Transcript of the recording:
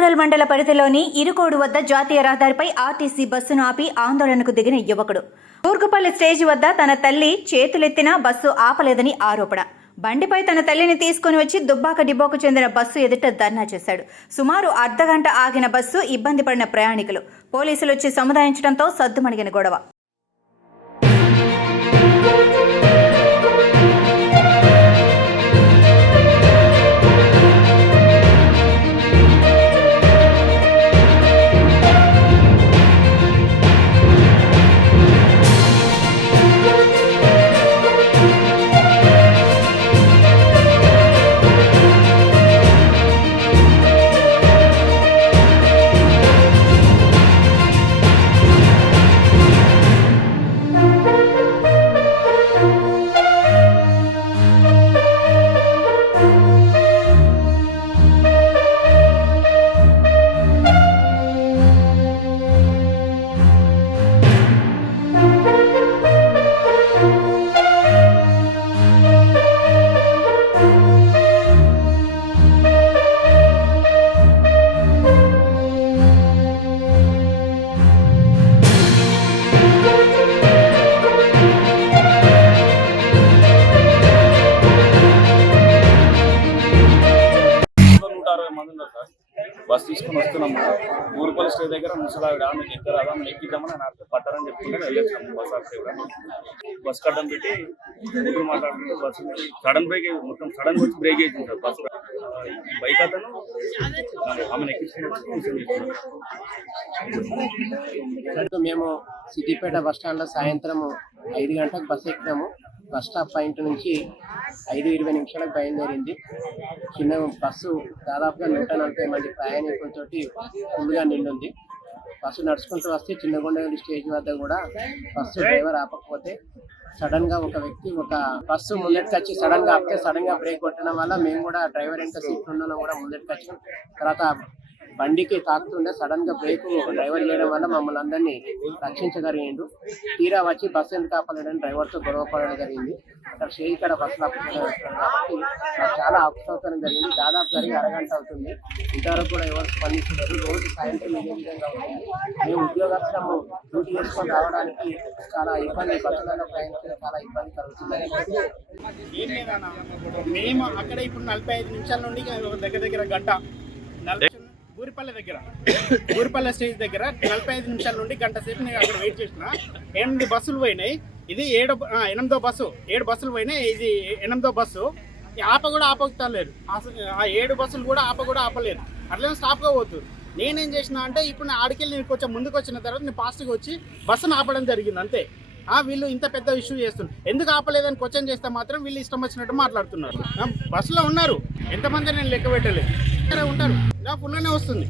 Rural మండల పరిధిలోని ఇరుకోడు వద్ద జాతీయ రహదారిపై ఆర్టీసీ బస్సును ఆపి ఆందోళనకు దిగిన యువకుడు. కూర్గుపల్లి స్టేజ్ వద్ద తన తల్లి చేతులెత్తినా బస్సు ఆపలేదని ఆరోపణ. బండిపై తన తల్లిని తీసుకుని వచ్చి దుబ్బాక డిపోకు చెందిన బస్సు ఎదుట ధర్నా చేశాడు. సుమారు అర్ధగంట ఆగిన బస్సు ఇబ్బంది పడిన ప్రయాణికులు. పోలీసులు వచ్చి సముదాయించడంతో సద్దుమణిగిన గొడవ. బస్ తీసుకుని వస్తున్నాము. కూర్గుపల్లి స్టేజ్ దగ్గర ముసలావిడ మీకు ఎక్కడ ఆమె ఎక్కిద్దామని నాకు పట్టారని చెప్పుకుంటే వెళ్ళొచ్చాము. బస్ ఆపేవారు బస్ కట్టం పెట్టి ముగ్గురు మాట్లాడుకుంటే బస్సు సడన్ బ్రేక్ మొత్తం సడన్ వచ్చి బ్రేక్ వేసింది సార్. బస్ బైక్ అతను ఆమెను ఎక్కించుకుని మేము సిద్దిపేట బస్ స్టాండ్లో సాయంత్రం 5 గంటలకు బస్సు ఎక్కినాము. బస్ స్టాప్ పాయింట్ నుంచి 5:20 నిమిషాలకు బయలుదేరింది. చిన్న బస్సు దాదాపుగా 140 మంది ప్రయాణికులతో ఫుల్గా నిండుంది. బస్సు నడుచుకుంటూ వస్తే చిన్నగొండగల్లి స్టేజ్ వద్ద కూడా బస్సు డ్రైవర్ ఆపకపోతే సడన్ గా ఒక వ్యక్తి ఒక బస్సు ముందటికి వచ్చి సడన్ గా ఆపితే సడన్ గా బ్రేక్ కొట్టడం వల్ల మేము కూడా డ్రైవర్ ఎంత సీట్ ఉన్నాలో కూడా ముందటికి వచ్చినాం. తర్వాత బండికి తాకుతుండే సడన్ గా బ్రేక్ డ్రైవర్ చేయడం వల్ల మమ్మల్ని అందరినీ రక్షించగలిగిండు. తీరా వచ్చి బస్సు ఎందుకు ఆపలేడని డ్రైవర్తో గొడవ పడడం జరిగింది. అక్కడ స్టేజ్ కాడ బస్సులు ఆపుతున్నాం కాబట్టి చాలా అసౌకర్యం జరిగింది. దాదాపు జరిగి అరగంట అవుతుంది. ఇంతవరకు కూడా ఎవరు స్పందించలేదు. రోజు సాయంత్రం ఇదే విధంగా ఉంటుంది. మేము ఉద్యోగస్తులము డ్యూటీ చేసుకొని రావడానికి చాలా ఇబ్బంది, బస్సులలో ప్రయాణించడం చాలా ఇబ్బంది కలుగుతుంది. ఏం లేదన్నా, మేము అక్కడ ఇప్పుడు 45 నిమిషాల నుండి దగ్గర గంట కూర్గుపల్లి స్టేజ్ దగ్గర 45 నిమిషాల నుండి గంట సేపు నేను అక్కడ వెయిట్ చేసిన. 8 బస్సులు పోయినాయి. ఇది 8వ బస్సు. 7 బస్సులు పోయినాయి. ఇది 8వ బస్సు. ఆపలేరు. ఆ 7 బస్సులు కూడా ఆపలేరు. అట్లనే స్టాప్గా పోతుంది. నేనేం చేసిన అంటే ఇప్పుడు ఆడికెళ్ళి నేను కొంచెం ముందుకు వచ్చిన తర్వాత నేను ఫాస్ట్గా వచ్చి బస్సును ఆపడం జరిగింది అంతే. వీళ్ళు ఇంత పెద్ద ఇష్యూ చేస్తున్నారు. ఎందుకు ఆపలేదని క్వశ్చన్ చేస్తే మాత్రం వీళ్ళు ఇష్టం వచ్చినట్టు మాట్లాడుతున్నారు. బస్సులో ఉన్నారు ఎంతమంది నేను లెక్క పెట్టలేదు. ఉంటారు ఫుల్గానే వస్తుంది.